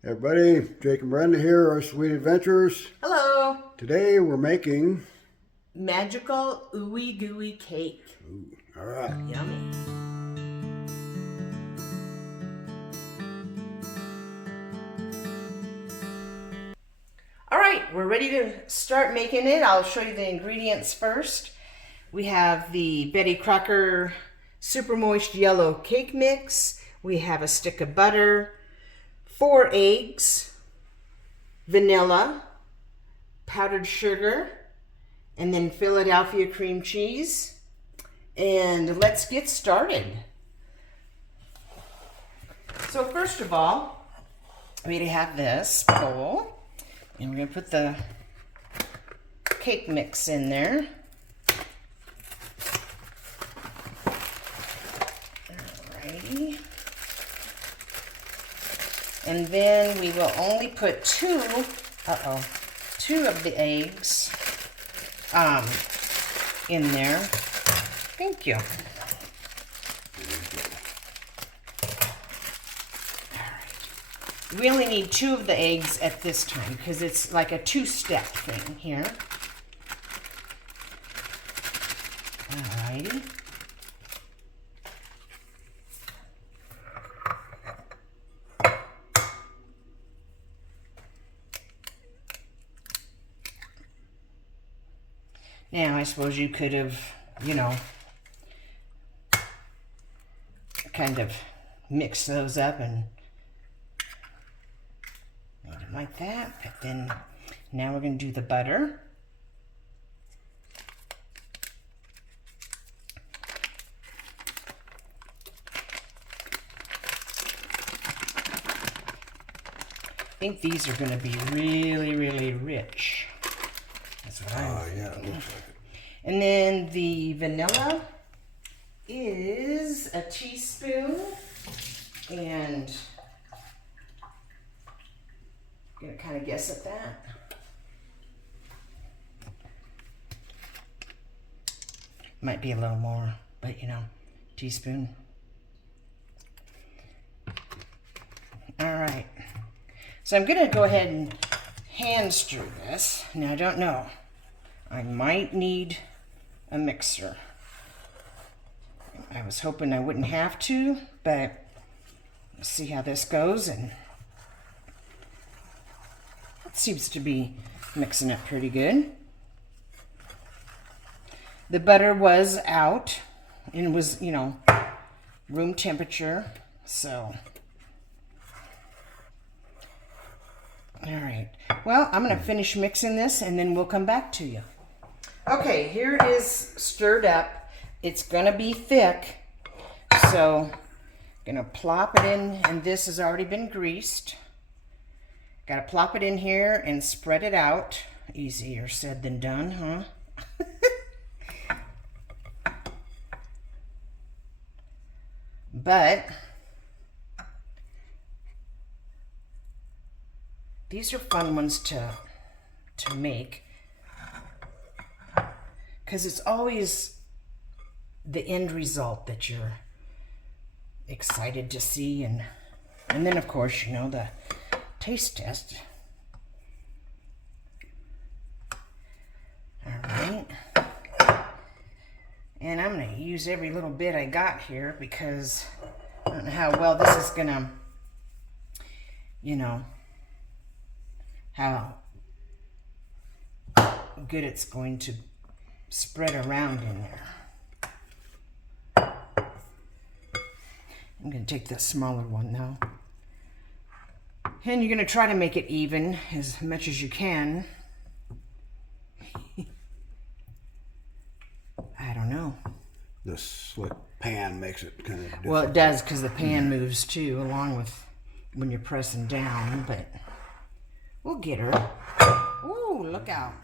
Hey everybody, Jake and Brenda here, our Sweet Adventures. Hello. Today we're making... Magical Ooey Gooey Cake. Ooh, all right. Yummy. All right, we're ready to start making it. I'll show you the ingredients first. We have the Betty Crocker Super Moist Yellow Cake Mix. We have a stick of butter, 4 eggs, vanilla, powdered sugar, and then Philadelphia cream cheese. And let's get started. So first of all, we have this bowl, and we're going to put the cake mix in there. Alrighty. And then we will only put two of the eggs in there. Thank you. We only need 2 of the eggs at this time because it's like a 2-step thing here. Alrighty. Now I suppose you could have, kind of mixed those up and made them like that. But then now we're going to do the butter. I think these are going to be really, really rich. That's what I'm thinking. Yeah, it looks like it. And then the vanilla is a teaspoon, and I'm gonna kind of guess at that. Might be a little more, but teaspoon. All right. So I'm gonna go ahead and hand stir this. Now I don't know. I might need a mixer. I was hoping I wouldn't have to, but let's see how this goes. And it seems to be mixing up pretty good. The butter was out and was, room temperature. So, all right. Well, I'm going to finish mixing this and then we'll come back to you. Okay, here it is stirred up. It's going to be thick. So, I'm going to plop it in, and this has already been greased. Got to plop it in here and spread it out. Easier said than done, huh? But these are fun ones to make, because it's always the end result that you're excited to see, and then of course the taste test. All right, and I'm going to use every little bit I got here because I don't know how well this is gonna, how good it's going to spread around in there. I'm going to take the smaller one now. And you're going to try to make it even as much as you can. I don't know. This slick pan makes it kind of different. Well, it does, because the pan moves too, along with when you're pressing down, but we'll get her. Ooh, look out.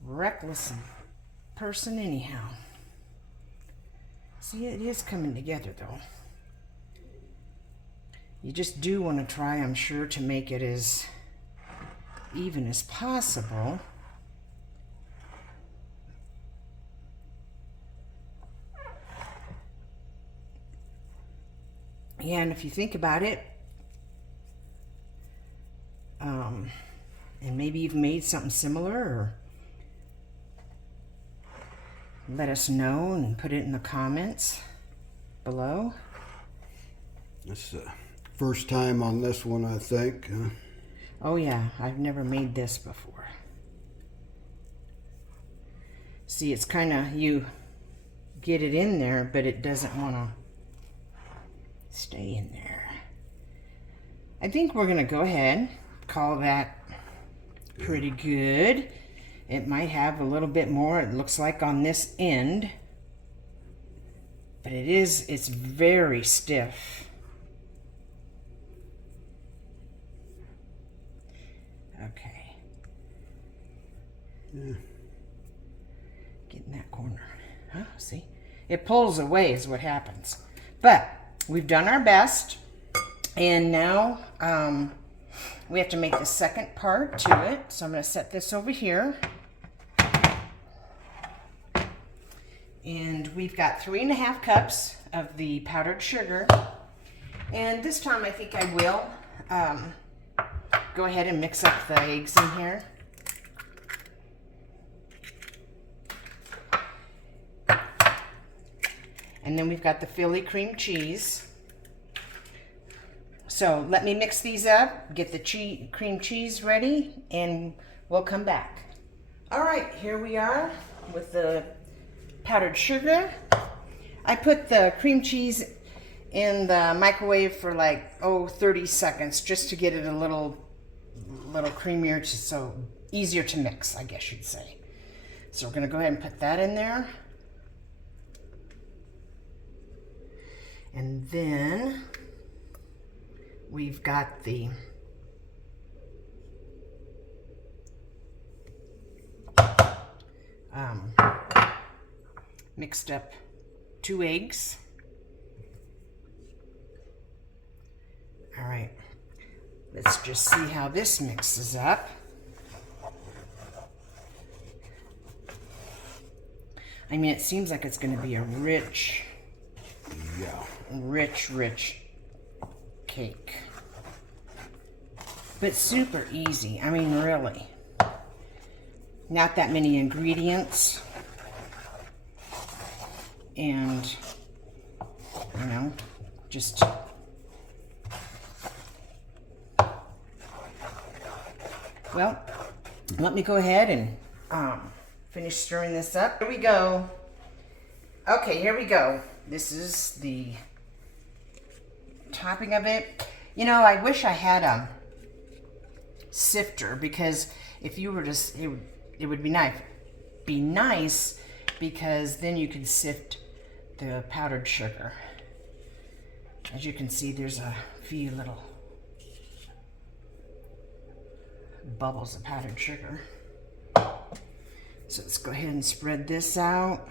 Reckless person anyhow. See, it is coming together though. You just do want to try, I'm sure, to make it as even as possible. Yeah, and if you think about it, and maybe you've made something similar, or let us know and put it in the comments below. This is the first time on this one, I think. Oh yeah, I've never made this before. See, it's kind of, you get it in there, but it doesn't want to stay in there. I think we're going to go ahead, call that pretty good. It might have a little bit more, it looks like, on this end. But it's very stiff. Okay. Yeah. Get in that corner. Huh? See? It pulls away is what happens. But we've done our best. And now we have to make the second part to it. So I'm going to set this over here. And we've got 3.5 cups of the powdered sugar. And this time I think I will go ahead and mix up the eggs in here. And then we've got the Philly cream cheese. So let me mix these up, get the cream cheese ready, and we'll come back. All right, here we are with the powdered sugar. I put the cream cheese in the microwave for like 30 seconds just to get it a little creamier, so easier to mix, I guess you'd say. So we're gonna go ahead and put that in there. And then we've got the mixed up 2 eggs. All right, let's just see how this mixes up. I mean, it seems like it's going to be a rich cake, but super easy. I mean, really, not that many ingredients, and you know, just well, let me go ahead and finish stirring this up. Here we go. Okay, here we go. This is the topping of it. You know, I wish I had a sifter, because if you were just, it would be nice because then you could sift the powdered sugar. As you can see, there's a few little bubbles of powdered sugar. So let's go ahead and spread this out.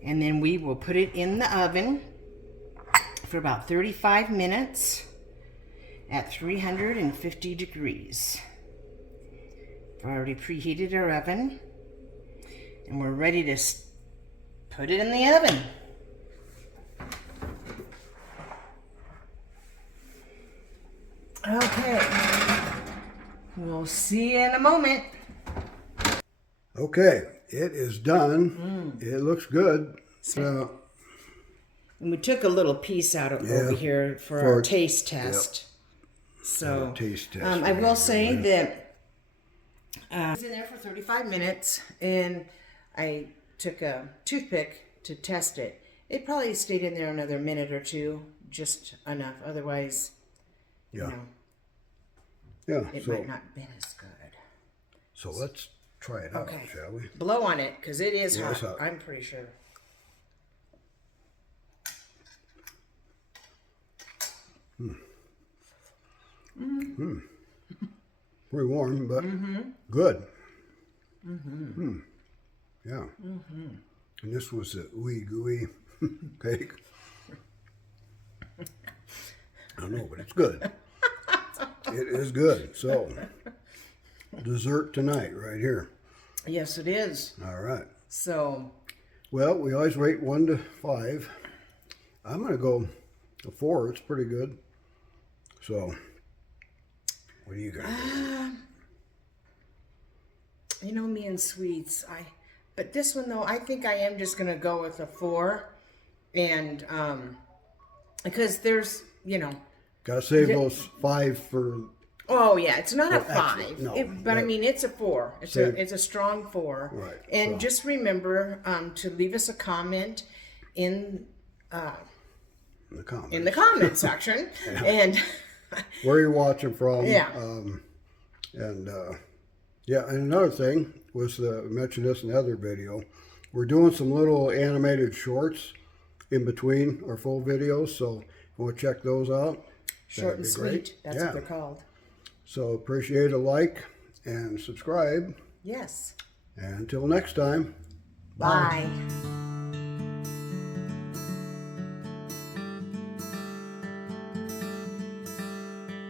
And then we will put it in the oven for about 35 minutes at 350 degrees. I've already preheated our oven, and we're ready to put it in the oven. Okay, we'll see you in a moment. Okay, it is done. It looks good. So, and we took a little piece out of over here for our taste test. Yep. So Taste test. I will say that I was in there for 35 minutes, and I took a toothpick to test it. It probably stayed in there another minute or two, just enough. Otherwise, you know, it might not have been as good. So let's try it out, shall we? Blow on it, because it is hot. It's hot. I'm pretty sure. Pretty warm, but good. Yeah. And this was the ooey gooey cake. I don't know, but it's good. It is good. So, dessert tonight right here. Yes, it is. All right. So, well, we always rate 1 to 5. I'm going to go a 4. It's pretty good. So, what do you got? You know me and sweets. But this one though, I think I am just gonna go with a 4, and because there's, you know, Gotta save those 5 for. oh yeah, it's not a Well, 5, actually, no, but I mean it's a 4. It's a strong 4. Right, And so. just remember to leave us a comment in The comments. the comment section, and where you're watching from. Yeah. Yeah, and another thing was I mentioned this in the other video. We're doing some little animated shorts in between our full videos, so if you want to check those out. short and that'd be sweet. great. That's Yeah. what they're called. So appreciate a like and subscribe. Yes. And until next time. Bye.